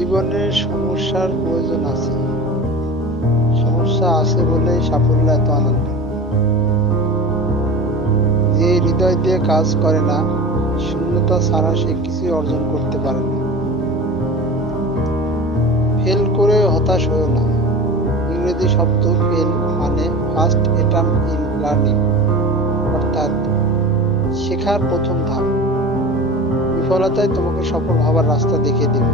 জীবনে সমস্যার প্রয়োজন আছে। সমস্যা আছে বলেই সাফল্য এত আনন্দ। যে হৃদয় দিয়ে কাজ করে না, শূন্যতা ছাড়া সে কিছুই অর্জন করতে পারে না। ফেল করে হতাশ হয়েও না। ইংরেজি শব্দ ফেল মানে ফার্স্ট অ্যাটেম্প্ট ইন লার্নিং, অর্থাৎ শেখার প্রথম ধাপ। বিফলতাই তোমাকে সফল হবার রাস্তা দেখিয়ে দেবে।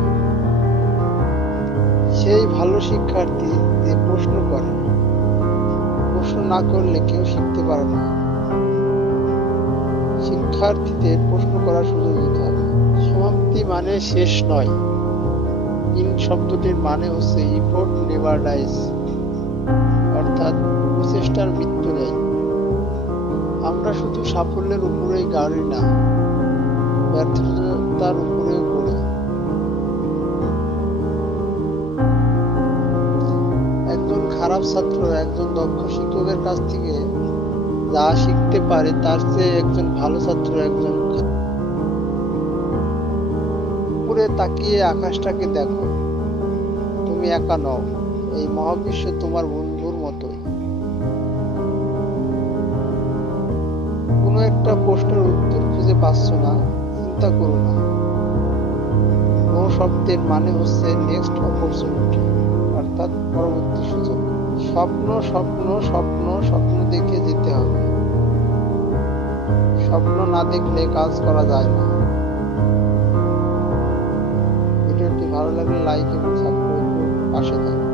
সেই ভালো শিক্ষার্থী যে প্রশ্ন করে, প্রশ্ন না করলে কেউ শিখতে পারে না। শিক্ষার্থীদের প্রশ্ন করার সুযোগ দিতে হবে। সমাপ্তি মানে শেষ নয়। ইন শব্দটির মানে হচ্ছে ইফোর্ট নেভার ডাইস, অর্থাৎ প্রচেষ্টার মৃত্যু নেই। আমরা শুধু সাফল্যের উপরেই গাড়ি না, ব্যর্থতার উপরেও গড়ি। একজন খারাপ ছাত্র একজন দক্ষ শিক্ষকের কাছ থেকে যা শিখতে পারে, তার চেয়ে একজন ভালো ছাত্র একজন উপরে তাকিয়ে আকাশটাকে দেখো। তুমি একা নও, এই মহাবিশ্ব তোমার বন্ধুর মতোই। কোনো একটা প্রশ্নের উত্তর খুঁজে পাচ্ছ না, চিন্তা করো না। নো শব্দের মানে হচ্ছে নেক্সট অপরচুনিটি, অর্থাৎ পরবর্তী সুযোগ। স্বপ্ন স্বপ্ন স্বপ্ন স্বপ্ন দেখে যেতে হবে। স্বপ্ন না দেখলে কাজ করা যায় না। ভিডিওটি ভালো লাগলে লাইক এবং সাবস্ক্রাইব করে পাশে থাকুন।